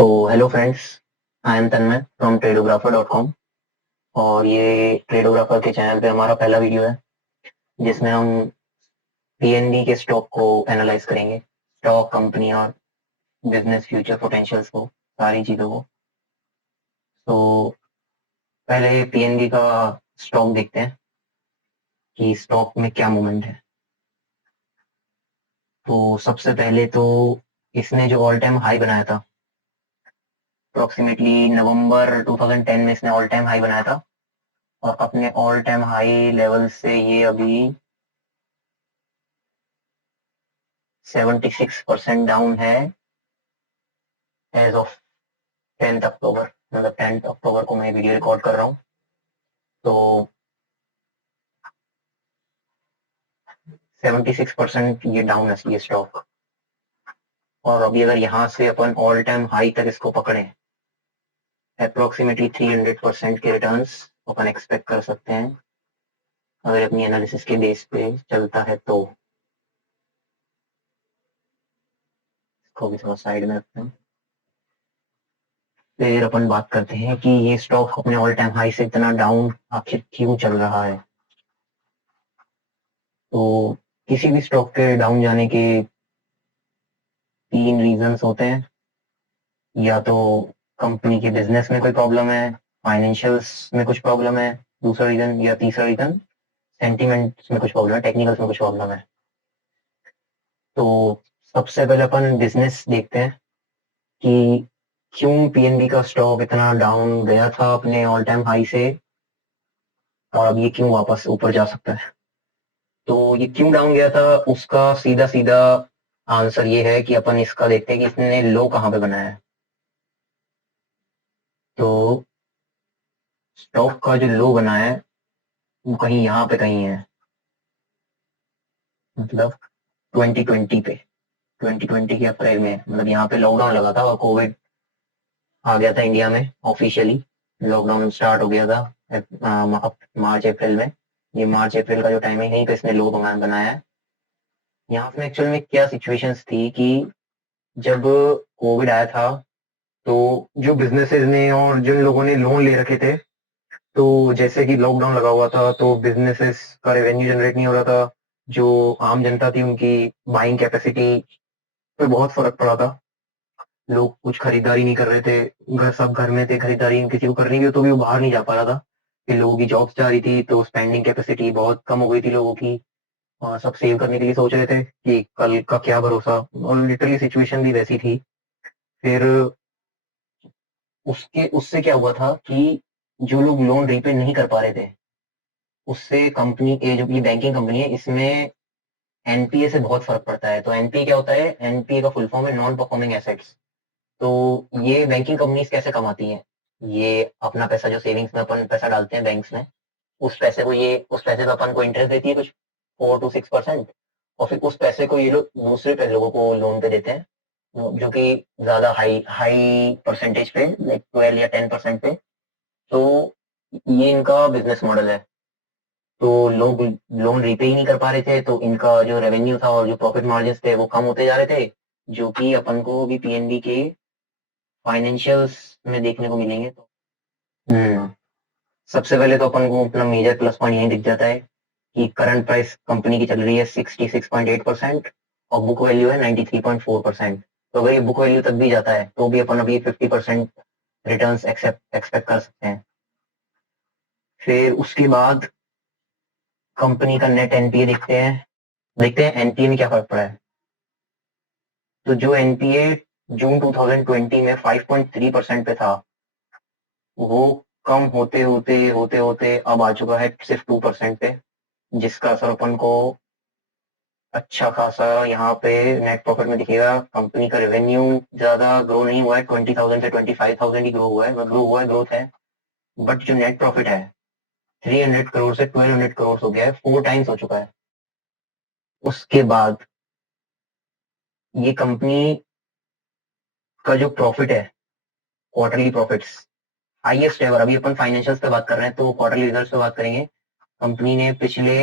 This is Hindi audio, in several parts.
तो hello friends, I am Tanmay from Tradographer dot com. और ये ट्रेडोग्राफर के चैनल पे हमारा पहला वीडियो है जिसमें हम पीएनबी के स्टॉक को एनालाइज करेंगे, स्टॉक, कंपनी और बिजनेस फ्यूचर पोटेंशियल्स को, सारी चीज़ों को। तो पहले पीएनबी का स्टॉक देखते हैं कि स्टॉक में क्या मूवमेंट है। तो सबसे पहले तो इसने जो ऑल टाइम हाई बनाया था, अप्रोक्सीमेटली नवंबर 2010 में इसने ऑल टाइम हाई बनाया था, और अपने ऑल टाइम हाई लेवल से ये अभी 76% डाउन है एज ऑफ 10th अक्टूबर। मतलब 10th अक्टूबर को मैं वीडियो रिकॉर्ड कर रहा हूँ। तो 76% ये डाउन है ये स्टॉक। और अभी अगर यहाँ से अपन ऑल टाइम हाई तक इसको पकड़े, अप्रोक्सीमेटली 300% के रिटर्न्स अपन एक्सपेक्ट कर सकते हैं अगर अपनी एनालिसिस के बेस पे चलता है तो। इसको भी थोड़ा साइड में रखते हैं। फिर अपन बात करते हैं कि ये स्टॉक अपने ऑल टाइम हाई से इतना डाउन आखिर क्यों चल रहा है। तो किसी भी स्टॉक के डाउन जाने के तीन रीजंस होते हैं। या तो कंपनी के बिजनेस में कोई प्रॉब्लम है, फाइनेंशियल्स में कुछ प्रॉब्लम है, दूसरा रीजन, या तीसरा रीजन सेंटिमेंट्स में कुछ प्रॉब्लम है, टेक्निकल्स में कुछ प्रॉब्लम है। तो सबसे पहले अपन बिजनेस देखते हैं कि क्यों पीएनबी का स्टॉक इतना डाउन गया था अपने ऑल टाइम हाई से, और अब ये क्यों वापस ऊपर जा सकता है। तो ये क्यों डाउन गया था उसका सीधा सीधा आंसर ये है कि अपन इसका देखते हैं कि इसने लो कहाँ पे बनाया है। तो स्टॉक का जो लो बना है वो कहीं यहाँ पे कहीं है, मतलब 2020 पे, 2020 के अप्रैल में। मतलब यहाँ पे लॉकडाउन लगा था और कोविड आ गया था इंडिया में ऑफिशियली। लॉकडाउन स्टार्ट हो गया था मार्च अप्रैल में। ये मार्च अप्रैल का जो टाइम है, यहीं पे इसने लो बनाया है। यहाँ पे एक्चुअल में क्या सिचुएशंस थी कि जब कोविड आया था तो जो बिजनेसेस ने और जिन लोगों ने लोन ले रखे थे, तो जैसे कि लॉकडाउन लगा हुआ था तो बिजनेसेस का रेवेन्यू जनरेट नहीं हो रहा था। जो आम जनता थी उनकी बाइंग कैपेसिटी पे बहुत फर्क पड़ा था। लोग कुछ खरीदारी नहीं कर रहे थे, सब घर में थे, खरीदारी किसी को करनी भी हो तो भी वो बाहर नहीं जा पा रहा था। फिर लोगों की जॉब्स जा रही थी तो स्पेंडिंग कैपेसिटी बहुत कम हो गई थी लोगों की। और सब सेव करने के लिए सोच रहे थे कि कल का क्या भरोसा, और लिटरली सिचुएशन भी वैसी थी। फिर उसके उससे क्या हुआ था कि जो लोग लोन रीपे नहीं कर पा रहे थे, उससे कंपनी ये जो ये बैंकिंग कंपनी है इसमें एनपीए से बहुत फर्क पड़ता है। तो एनपीए क्या होता है? एनपीए का फुल फॉर्म है नॉन परफॉर्मिंग एसेट्स। तो ये बैंकिंग कंपनीज कैसे कमाती हैं? ये अपना पैसा, जो सेविंग्स में अपन पैसा डालते हैं बैंक्स में, उस पैसे पे अपन को इंटरेस्ट देती है कुछ 4 to 6%। और फिर उस पैसे को ये लोग दूसरे पे लोगों को लोन पे देते हैं, जो कि ज्यादा हाई हाई परसेंटेज पे, लाइक 12 या 10% पे। तो ये इनका बिजनेस मॉडल है। तो लोग लोन रीपे ही नहीं कर पा रहे थे, तो इनका जो रेवेन्यू था और जो प्रॉफिट मार्जिन थे वो कम होते जा रहे थे, जो कि अपन को भी पीएनबी के फाइनेंशियल्स में देखने को मिलेंगे। तो सबसे पहले तो अपन को अपना मेजर प्लस पॉइंट यही दिख जाता है कि करंट प्राइस कंपनी की चल रही है 66.8%, और बुक वैल्यू है 93.4%। तो अगर ये बुक वैल्यू तक भी जाता है तो भी अपन अभी 50% रिटर्न एक्सपेक्ट कर सकते हैं। फिर उसके बाद कंपनी का नेट एनपीए देखते हैं एनपीए में क्या फर्क पड़ा है। तो जो एनपीए जून 2020 में 5.3% पे था, वो कम होते होते अब आ चुका है सिर्फ 2% पे, जिसका असर अपन को अच्छा खासा यहाँ पे नेट प्रॉफिट में दिखेगा। कंपनी का रेवेन्यू ज्यादा ग्रो नहीं हुआ है, 20,000 से 25,000 ही ग्रोथ है। बट जो नेट प्रॉफिट है 300 करोड़ से 1200 करोड़ हो गया है, 4 टाइम्स हो चुका है। उसके बाद ये कंपनी का जो प्रॉफिट है, क्वार्टरली प्रॉफिट्स हाईएस्ट एवर। अभी अपन फाइनेंशियल्स पे बात कर रहे हैं तो क्वार्टरली रिजल्ट्स पे बात करेंगे। कंपनी ने पिछले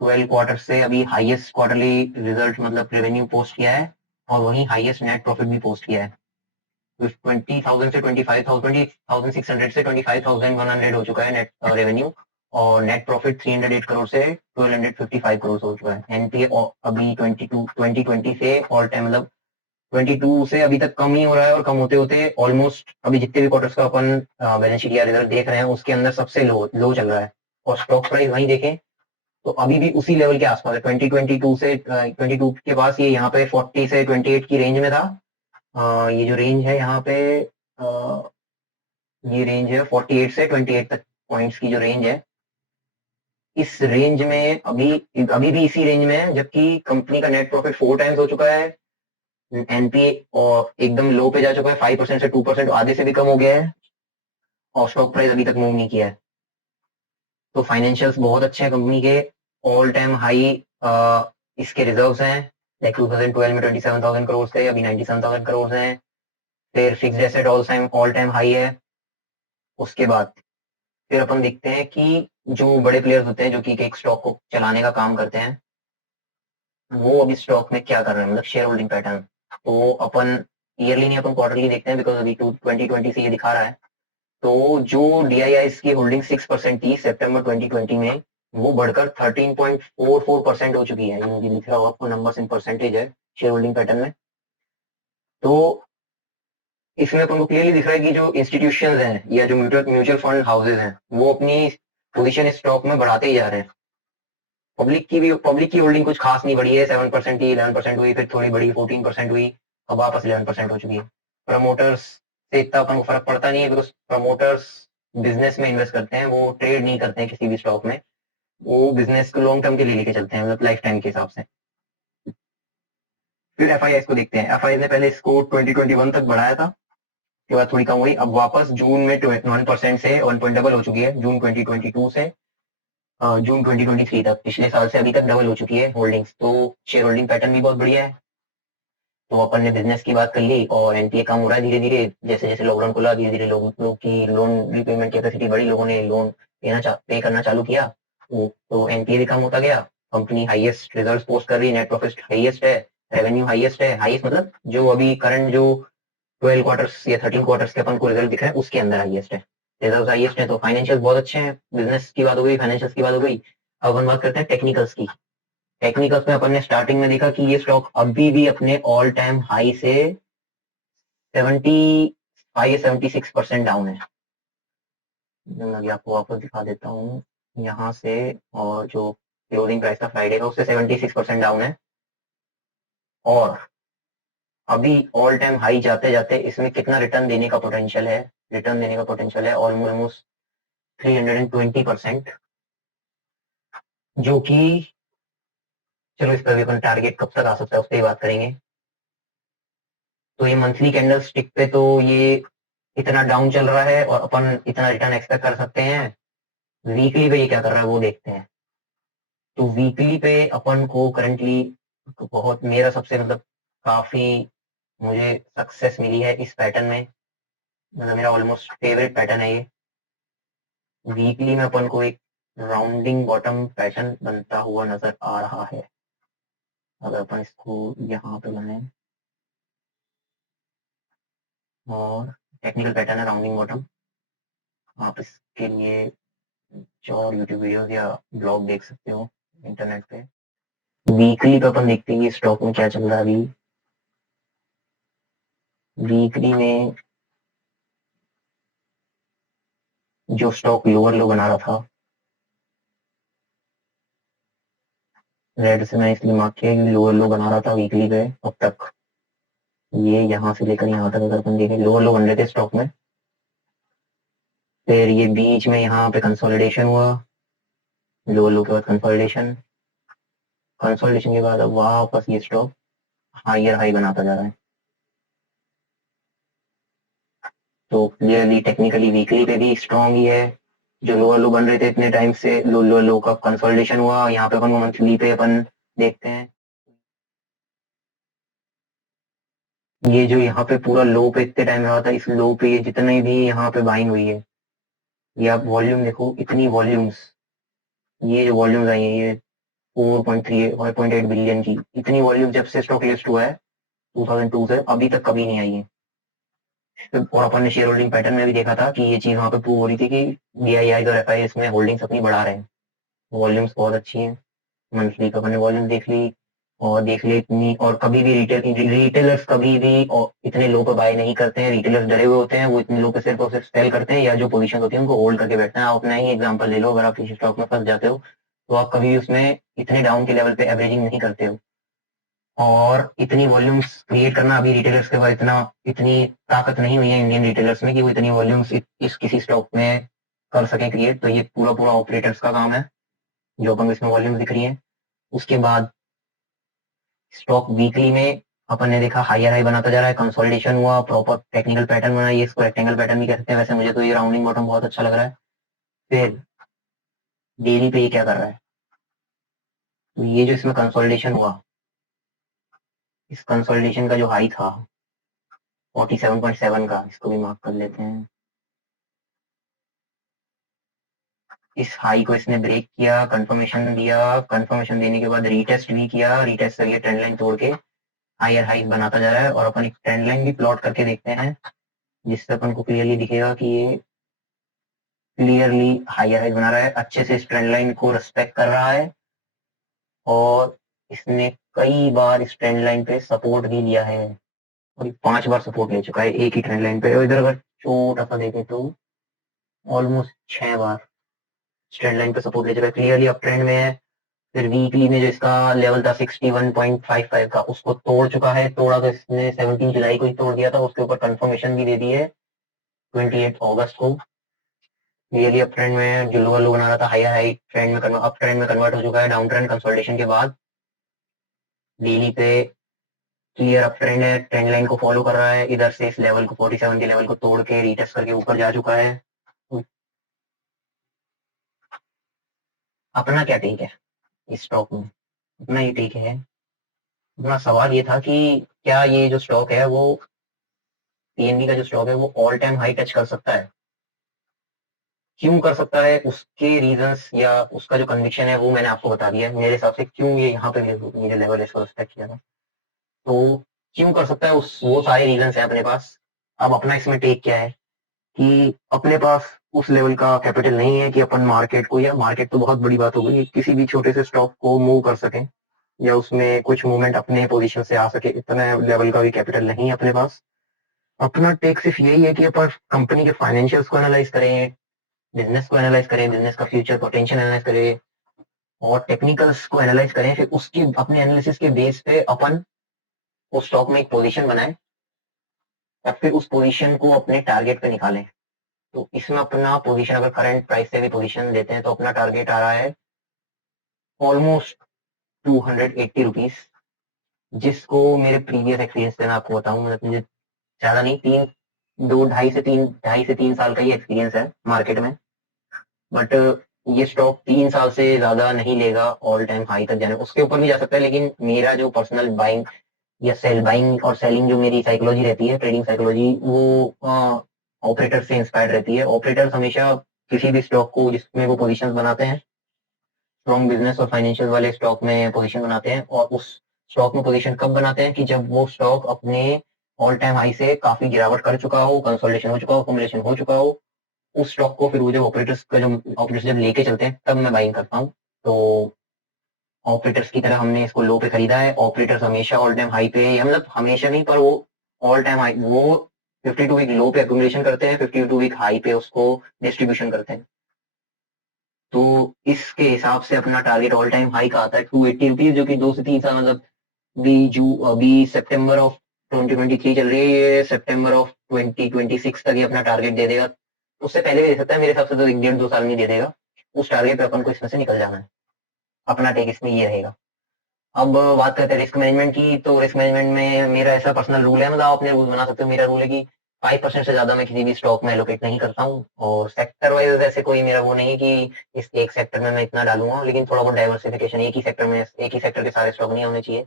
12 क्वार्टर से अभी हाईएस्ट क्वार्टरली रिजल्ट, मतलब रेवेन्यू पोस्ट किया है, और वहीं हाईएस्ट नेट प्रॉफिट भी पोस्ट किया है। 20,000 से 20,600 से 25,100 हो चुका है नेट रेवेन्यू, और नेट प्रॉफिट 308 करोड़ से 1255 करोड़ हो चुका है। एनपीए अभी 2020 से ऑल टाइम मतलब 22 से अभी तक कम ही हो रहा है, और कम होते होते ऑलमोस्ट अभी जितने भी क्वार्टर्स का अपन बैलेंस शीट या रिजल्ट देख रहे हैं उसके अंदर सबसे लो चल रहा है। और स्टॉक प्राइस वहीं देखें तो अभी भी उसी लेवल के आसपास है। 2022 से 22 के पास ये यहाँ पे 40 से 28 की रेंज में था। ये जो रेंज है यहाँ पे ये रेंज है 48 से 28 तक पॉइंट्स की जो रेंज है, इस रेंज में अभी भी इसी रेंज में है, जबकि कंपनी का नेट प्रॉफिट 4 टाइम्स हो चुका है, एनपीए और एकदम लो पे जा चुका है, 5% से 2% आधे से भी कम हो गया है, और स्टॉक प्राइस अभी तक मूव नहीं किया है। तो फाइनेंशियल्स बहुत अच्छे हैं कंपनी के, ऑल टाइम हाई इसके रिजर्व्स हैं। लाइक 2012 में 27,000 करोड़ थे, अभी 97,000 करोड़ हैं। फिर fixed asset all time high है। उसके बाद फिर अपन देखते हैं कि जो बड़े प्लेयर्स होते हैं जो कि एक स्टॉक को चलाने का काम करते हैं, वो अभी स्टॉक में क्या कर रहे हैं, मतलब शेयर होल्डिंग पैटर्न। तो अपन ईयरली नहीं, अपन क्वार्टरली देखते हैं, बिकॉज अभी 2020 से ये दिखा रहा है। तो जो डीआईआईस की होल्डिंग 6% थी सितंबर 2020 में, वो बढ़कर 13.44% हो चुकी है। ये लिख रहा होगा आपको, नंबर्स इन परसेंटेज है शेयर होल्डिंग पैटर्न में। तो इसमें अपन को क्लियरली दिख रहा है कि जो इंस्टीट्यूशंस हैं या जो म्यूचुअल फंड हाउसेज हैं, वो अपनी पोजीशन स्टॉक में बढ़ाते ही जा रहे हैं। पब्लिक की होल्डिंग कुछ खास नहीं बढ़ी है, 7% ही 11% हुई, फिर थोड़ी बड़ी 14% हुई, अब वापस 11% हो चुकी है। प्रमोटर्स से इतना अपन को फर्क पड़ता नहीं है, बिकॉज प्रमोटर्स बिजनेस में इन्वेस्ट करते हैं, वो ट्रेड नहीं करते हैं किसी भी स्टॉक में, वो बिजनेस को लॉन्ग टर्म के लिए लेके चलते हैं, मतलब लाइफ टाइम के हिसाब से। फिर एफ को देखते हैं। एफ ने पहले इसको 2021 तक बढ़ाया था, उसके बाद थोड़ी कम हुई, अब वापस जून में 1% से 1 हो चुकी है, जून 2022 से जून 2023 तक, पिछले साल से अभी तक डबल हो चुकी है होल्डिंग्स। तो शेयर होल्डिंग पैटर्न भी बहुत बढ़िया है। तो अपन ने बिजनेस की बात कर ली, और एनपीए कम हो रहा है धीरे धीरे, जैसे जैसे लॉकडाउन खुला धीरे धीरे लोगों की लोन रीपेमेंट कैपेसिटी बढ़ी, लोगों ने लोन पे करना चालू किया, तो एनपीए भी कम होता गया। कंपनी हाईएस्ट रिजल्ट पोस्ट कर रही है, नेट प्रॉफिट हाईएस्ट है, रेवेन्यू हाईएस्ट है, हाईएस्ट मतलब जो अभी करंट जो 12 क्वार्टर्स या 13 क्वार्टर्स के अपन को रिजल्ट दिख रहा है उसके अंदर हाईएस्ट है, रिजल्ट हाईएस्ट है। तो फाइनेंशियल बहुत अच्छे हैं। बिजनेस की बात हो गई, फाइनेंशियल्स की बात हो गई। अब अपन बात करते हैं टेक्निकल्स की। टेक्निकल्स में अपन ने स्टार्टिंग में देखा कि ये स्टॉक अभी भी अपने ऑल टाइम हाई से 75 76% डाउन है। मैं अभी आपको वापस दिखा देता हूँ यहाँ से, और जो क्लोजिंग प्राइस था फ्राइडे का उससे 76% डाउन है, और अभी ऑल टाइम हाई जाते जाते इसमें कितना रिटर्न देने का पोटेंशियल है, रिटर्न देने का पोटेंशियल है ऑलमोस्ट 320%, जो कि चलो इस पर भी अपन टारगेट कब तक आ सकता है उस पर ही बात करेंगे। तो ये मंथली कैंडल स्टिक पे तो ये इतना डाउन चल रहा है और अपन इतना रिटर्न एक्सपेक्ट कर सकते हैं। वीकली पे ये क्या कर रहा है वो देखते हैं। तो वीकली पे अपन को करंटली बहुत, मेरा सबसे मतलब काफी मुझे सक्सेस मिली है इस पैटर्न में, मतलब मेरा ऑलमोस्ट फेवरेट पैटर्न है ये। वीकली में अपन को एक राउंडिंग बॉटम पैटर्न बनता हुआ नजर आ रहा है। अगर अपन इसको यहाँ पे बनाए, और टेक्निकल पैटर्न है राउंडिंग बॉटम, आप इसके लिए और यूट्यूब वीडियोस या ब्लॉग देख सकते हो इंटरनेट पे। वीकली पे अपन देखते हैं स्टॉक में क्या चल रहा है अभी। वीकली में जो स्टॉक लोअर लो बना रहा था, रेड से मैं इसलिए मार्क किया कि लोअर लो बना रहा था वीकली पे, अब तक ये यहाँ से लेकर यहाँ तक अगर अपन देखें लोअर लो बन रहे थे स्टॉक में। फिर ये बीच में यहाँ पे कंसोलिडेशन हुआ, लोअर लो के बाद कंसोलिडेशन, कंसोलिडेशन के बाद अब वापस ये स्टॉक हायर हाई बनाता जा रहा है। तो क्लियरली टेक्निकली वीकली पे भी स्ट्रॉन्ग ही है। जो लोअर लो बन रहे थे इतने टाइम से, लोअर लो का कंसोलिडेशन हुआ, यहाँ पे अपन मंथली पे अपन देखते हैं ये जो यहाँ पे पूरा लो पे इतने टाइम रहा था, इस लो पे ये जितने भी यहाँ पे बाइंग हुई है, ये आप वॉल्यूम देखो, इतनी वॉल्यूम्स, ये जो वॉल्यूम्स आई है ये 4.8 बिलियन की, इतनी वॉल्यूम जब से स्टॉक लिस्ट हुआ है 2002 से अभी तक कभी नहीं आई है। और अपन ने शेयर होल्डिंग पैटर्न में भी देखा था कि ये चीज वहां पे प्रूव हो रही थी कि DII और FI इसमें होल्डिंग्स अपनी बढ़ा रहे हैं, वॉल्यूम्स बहुत अच्छी हैं। मंथली का अपन ने वॉल्यूम देख ली, और देख ली इतनी, और कभी भी रिटेलर्स कभी भी और इतने लो पे बाय नहीं करते हैं, रिटेलर्स डरे हुए होते हैं, वो इतने लो पे सिर्फ और सिर्फ सेल करते हैं, या जो पोजीशन होती है उनको होल्ड करके बैठते हैं। आप अपना ही एग्जांपल ले लो, अगर आप किसी स्टॉक में फंस जाते हो तो आप कभी उसमें इतने डाउन के लेवल पे एवरेजिंग नहीं करते हो। और इतनी वॉल्यूम्स क्रिएट करना, अभी रिटेलर्स के पास इतनी ताकत नहीं हुई है इंडियन रिटेलर्स में कि वो इतनी वॉल्यूम्स इस किसी स्टॉक में कर सके क्रिएट। तो ये पूरा पूरा ऑपरेटर्स का काम है, जो अपन को इसमें वॉल्यूम दिख रही है। उसके बाद स्टॉक वीकली में अपन ने देखा हायर हाई बनाता जा रहा है, कंसोलिडेशन हुआ, प्रॉपर टेक्निकल पैटर्न बना, ये इसको रेक्टेंगल पैटर्न भी कह सकते हैं, वैसे मुझे तो ये राउंडिंग बॉटम बहुत अच्छा लग रहा है। फिर डेली पे ये क्या कर रहा है, तो ये जो इसमें कंसोलिडेशन हुआ, इस कंसोलिडेशन का जो हाई था 47.7 का, इसको भी मार्क कर लेते हैं। इस हाई को इसने ब्रेक किया, कंफर्मेशन दिया, कंफर्मेशन देने के बाद रीटेस्ट भी किया, रीटेस्ट करके ट्रेंड लाइन तोड़ के हायर हाई बनाता जा रहा है। और अपन एक ट्रेंड लाइन भी प्लॉट करके देखते हैं, जिससे अपन को क्लियरली दिखेगा कि ये क्लियरली हायर हाई बना रहा है, अच्छे से इस ट्रेंड लाइन को रिस्पेक्ट कर रहा है, और इसने कई बार इस ट्रेंड लाइन पे सपोर्ट भी लिया है, और 5 बार सपोर्ट ले चुका है एक ही ट्रेंड लाइन पे। और इधर अगर छोटा सा देखें तो ऑलमोस्ट 6 बार ट्रेंड लाइन पे सपोर्ट ले चुका है, क्लियरली अप ट्रेंड में है। फिर वीकली में जो इसका लेवल था 61.55 का, उसको तोड़ चुका है। तोड़ा तो इसने 17 जुलाई को ही तोड़ दिया था, उसके ऊपर कंफर्मेशन भी दे दी है 28 अगस्त को। क्लियरली अप ट्रेंड में जो लोअर लो बना रहा था, हाई हाई ट्रेंड में अप ट्रेंड में कन्वर्ट हो चुका है, डाउन ट्रेंड कंसोलिडेशन के बाद। डेली पे क्लियर अप ट्रेंड है, ट्रेंड लाइन को फॉलो कर रहा है, इधर से इस लेवल को 47 के लेवल को तोड़ के रीटेस्ट करके ऊपर जा चुका है। अपना क्या टेक है इस स्टॉक में, अपना ये टेक है, अपना सवाल ये था कि क्या ये जो स्टॉक है वो PNB का जो स्टॉक है वो ऑल टाइम हाई टच कर सकता है। क्यों कर सकता है, उसके रीजंस या उसका जो कन्विक्शन है वो मैंने आपको बता दिया है मेरे हिसाब से, क्यों ये यहाँ पे मेरे लेवल है इसको रिस्पेक्ट किया था। तो क्यों कर सकता है, उस वो सारे रीजंस है अपने पास। अब अपना इसमें टेक क्या है कि अपने पास उस लेवल का कैपिटल नहीं है कि अपन मार्केट को, या मार्केट तो बहुत बड़ी बात हो गई, किसी भी छोटे से स्टॉक को मूव कर सकें या उसमें कुछ मूवमेंट अपने पोजीशन से आ सके, इतना लेवल का भी कैपिटल नहीं है अपने पास। अपना टेक सिर्फ यही है कि अपन कंपनी के फाइनेंशियल्स को एनालाइज करें, बिजनेस को एनालाइज करें, बिजनेस का फ्यूचर पोटेंशियल एनालाइज करें, और टेक्निकल्स को एनालाइज करें। फिर उसकी अपने एनालिसिस के बेस पे अपन उस स्टॉक में एक पोजीशन बनाएं, और फिर उस पोजीशन को अपने टारगेट पे निकालें। तो इसमें अपना पोजीशन, अगर करंट प्राइस से भी पोजीशन लेते हैं तो अपना टारगेट आ रहा है ऑलमोस्ट 280 रुपीज, जिसको मेरे प्रीवियस एक्सपीरियंस से मैं आपको बताऊं, मतलब मुझे ज्यादा नहीं, 2 ढाई से 3 साल का ही एक्सपीरियंस है मार्केट में, बट ये स्टॉक 3 साल से ज्यादा नहीं लेगा ऑल टाइम हाई तक जाने, उसके ऊपर भी जा सकता है। लेकिन मेरा जो पर्सनल बाइंग या बाइंग और सेलिंग जो मेरी साइकोलॉजी रहती है, ट्रेडिंग साइकोलॉजी, वो ऑपरेटर से इंस्पायर्ड रहती है। ऑपरेटर्स हमेशा किसी भी स्टॉक को जिसमें वो पोजीशंस बनाते हैं, स्ट्रॉन्ग बिजनेस और फाइनेंशियल वाले स्टॉक में पोजीशन बनाते हैं, और उस स्टॉक में पोजीशन कब बनाते हैं कि जब वो स्टॉक अपने ऑल टाइम हाई से काफी गिरावट कर चुका हो, कंसोलिडेशन हो चुका हो, अक्यूमुलेशन हो चुका हो। उस स्टॉक को फिर वो जब ऑपरेटर्स जब लेके चलते हैं तब मैं बाइंग करता हूँ। तो ऑपरेटर्स की तरह हमने इसको लो पे खरीदा है। ऑपरेटर्स हमेशा ऑल टाइम हाई पे, या मतलब हमेशा नहीं, पर वो ऑल टाइम हाई, वो 52 वीक लो पे अक्यूमुलेशन करते हैं, 52 वीक हाई पे उसको डिस्ट्रीब्यूशन करते हैं। तो इसके हिसाब से अपना टारगेट ऑल टाइम हाई का आता है 280 रुपीज, जो कि 2 से 3 साल, मतलब अभी सितंबर ऑफ 2023 चल रही है, ये सितंबर ऑफ 2026 तक ही अपना टारगेट दे देगा। उससे पहले भी दे सकता है, मेरे हिसाब से तो 1 1.5 2 साल में दे देगा। उस टारगेट पे अपन को इसमें से निकल जाना है, अपना टेक इसमें ये रहेगा। अब बात करते हैं रिस्क मैनेजमेंट की। तो रिस्क मैनेजमेंट में मेरा ऐसा पर्सनल रूल है, मतलब आप अपने रूल बना सकते हो, मेरा रूल है कि 5% से ज्यादा मैं किसी भी स्टॉक में एलोकेट नहीं करता हूँ। और सेक्टर वाइज ऐसे कोई मेरा वो नहीं है कि इस एक सेक्टर में मैं इतना डालूंगा, लेकिन थोड़ा बहुत डाइवर्सिफिकेशन, एक ही सेक्टर के सारे स्टॉक नहीं होने चाहिए।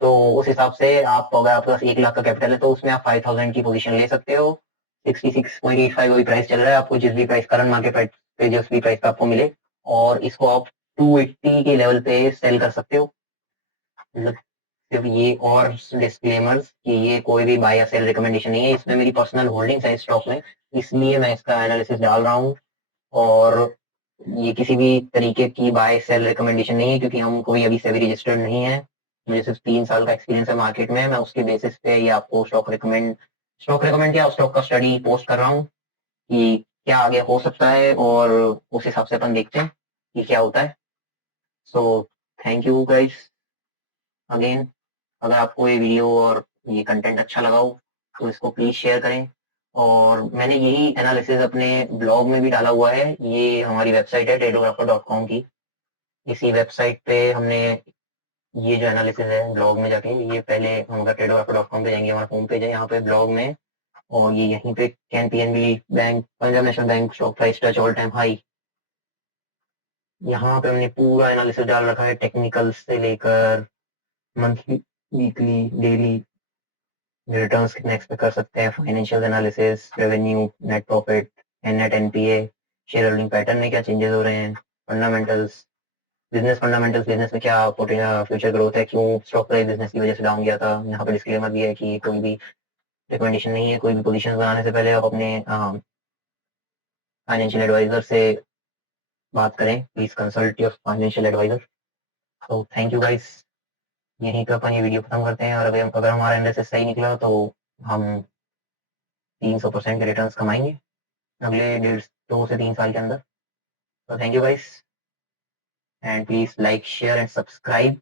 तो उस हिसाब से आप, अगर आपके पास 1 लाख का कैपिटल है तो उसमें आप 5,000 की पोजीशन ले सकते हो। 66.85 वही प्राइस चल रहा है, आपको जिस भी प्राइस, करंट मार्केट प्राइस पे जिस भी प्राइस पे आपको मिले, और इसको आप 280 के लेवल पे सेल कर सकते हो। मतलब सिर्फ ये और डिस्क्लेमर्स कि ये कोई भी बाय या सेल रिकमेंडेशन नहीं है, इसमें मेरी पर्सनल होल्डिंग्स है स्टॉक में, इसलिए मैं इसका एनालिसिस डाल रहा हूँ। और ये किसी भी तरीके की बाय सेल रिकमेंडेशन नहीं है, क्योंकि हम कोई अभी सेबी रजिस्टर्ड नहीं है। मुझे सिर्फ 3 साल का एक्सपीरियंस है मार्केट में, मैं उसके बेसिस पे ये आपको स्टॉक रिकमेंड क्या स्टॉक का स्टडी पोस्ट कर रहा हूँ कि क्या आगे हो सकता है, और उस हिसाब से अपन देखते हैं कि क्या होता है। So thank you guys again. अगर आपको ये वीडियो और ये कंटेंट अच्छा लगा हो तो इसको प्लीज शेयर करें। और मैंने यही एनालिसिस अपने ब्लॉग में भी डाला हुआ है, ये हमारी वेबसाइट है tradergrapher.com की। इसी वेबसाइट पे हमने ये जो एनालिसिस है ब्लॉग में जाके, ये पहले हम अगर tradergrapher.com पे जाएंगे, हमारा होम पेज है यहाँ पे ब्लॉग में, और ये यहीं पे can PNB bank, Punjab national bank stock price touch all time high, यहाँ पे हमने पूरा एनालिसिस डाल रखा है, टेक्निकल से लेकर मंथली, वीकली, डेली रिटर्न्स कितने एक्सपेक्ट कर सकते हैं, financial analysis, revenue, net profit and net NPA, share holding pattern में क्या चेंजेस हो रहे हैं, फंडामेंटल्स, फंडामेंटल्स, बिजनेस में क्या फ्यूचर ग्रोथ है, क्यों स्टॉक प्राइस बिजनेस की वजह से डाउन गया था। यहाँ पे डिस्क्लेमर भी है कि कोई भी रिकमेंडेशन नहीं है, कोई भी पोजीशन बनाने से पहले आप अपने फाइनेंशियल एडवाइजर से बात करें, please consult your financial advisor. तो थैंक यू गाइस, यहीं पे अपन ये वीडियो खत्म करते हैं, और अगर हमारा एनालिसिस सही निकला तो हम 300% के रिटर्न्स कमाएंगे अगले 2 से 3 साल के अंदर। तो thank you guys, and please like, share and subscribe.